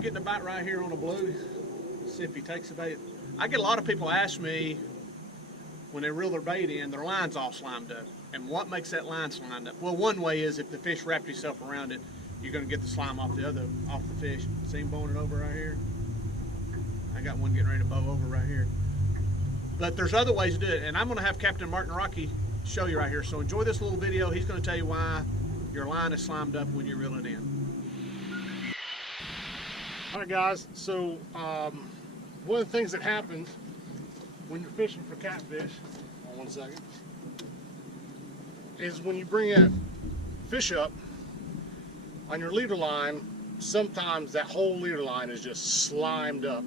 Getting a bite right here on a blue. See if he takes the bait. I get a lot of people ask me when they reel their bait in, their line's all slimed up. And what makes that line slimed up? Well, one way is if the fish wrapped himself around it, you're going to get the slime off the fish. See him bowing it over right here? I got one getting ready to bow over right here. But there's other ways to do it, and I'm going to have Captain Nawrocki show you right here. So enjoy this little video. He's going to tell you why your line is slimed up when you reel it in. Alright guys, so one of the things that happens when you're fishing for catfish, hold on 1 second, is when you bring a fish up on your leader line, sometimes that whole leader line is just slimed up,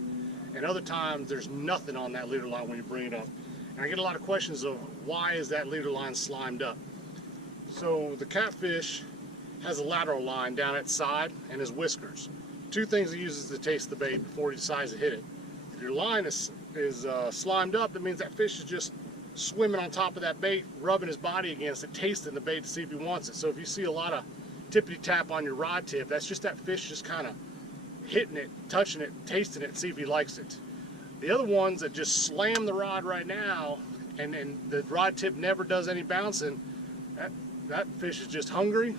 and other times there's nothing on that leader line when you bring it up. And I get a lot of questions of why is that leader line slimed up. So the catfish has a lateral line down its side and his whiskers. Two things he uses to taste the bait before he decides to hit it. If your line is slimed up, that means that fish is just swimming on top of that bait, rubbing his body against it, tasting the bait to see if he wants it. So if you see a lot of tippity tap on your rod tip, that's just that fish just kind of hitting it, touching it, tasting it, see if he likes it. The other ones that just slam the rod right now and the rod tip never does any bouncing, that fish is just hungry,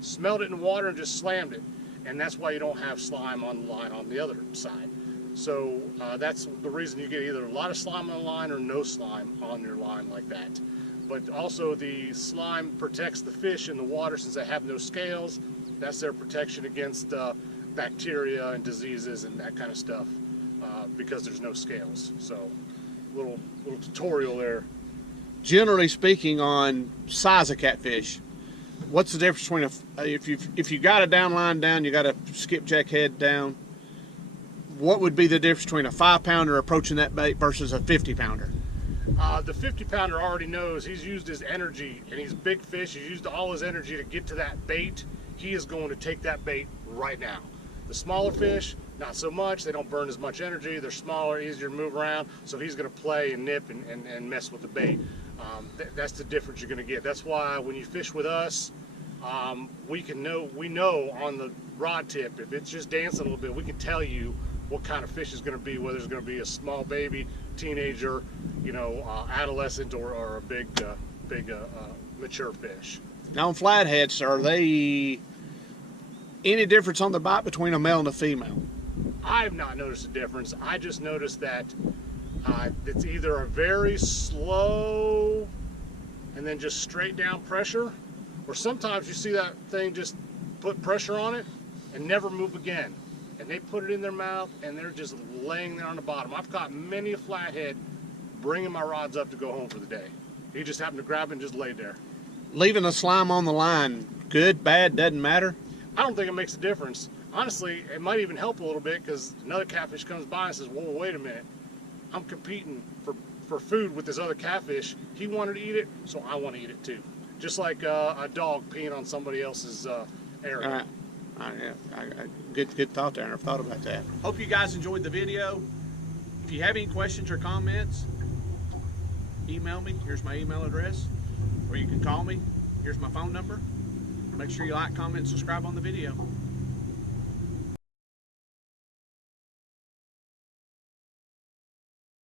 smelled it in the water and just slammed it. And that's why you don't have slime on the line on the other side. So that's the reason you get either a lot of slime on the line or no slime on your line like that. But also the slime protects the fish in the water since they have no scales. That's their protection against bacteria and diseases and that kind of stuff because there's no scales. So little tutorial there. Generally speaking, on size of catfish, what's the difference between if you got a down line down, you got a skipjack head down, what would be the difference between a 5-pounder approaching that bait versus a 50-pounder? The 50-pounder already knows he's used his energy, and he's a big fish. He's used all his energy to get to that bait. He is going to take that bait right now. The smaller fish, not so much. They don't burn as much energy. They're smaller, easier to move around, so he's going to play and nip and mess with the bait. That's the difference you're going to get. That's why when you fish with us, we know on the rod tip, if it's just dancing a little bit, we can tell you what kind of fish is going to be, whether it's going to be a small baby, teenager, adolescent, or a big mature fish. Now on flatheads, are they any difference on the bite between a male and a female? I have not noticed a difference. I just noticed that it's either a very slow and then just straight down pressure, or sometimes you see that thing just put pressure on it and never move again. And they put it in their mouth and they're just laying there on the bottom. I've caught many a flathead bringing my rods up to go home for the day. He just happened to grab it and just laid there. Leaving the slime on the line, good, bad, doesn't matter? I don't think it makes a difference. Honestly, it might even help a little bit because another catfish comes by and says, whoa, wait a minute. I'm competing for food with this other catfish. He wanted to eat it, so I want to eat it too. Just like a dog peeing on somebody else's area. Good thought there. I never thought about that. Hope you guys enjoyed the video. If you have any questions or comments, email me. Here's my email address. Or you can call me. Here's my phone number. Make sure you like, comment, and subscribe on the video.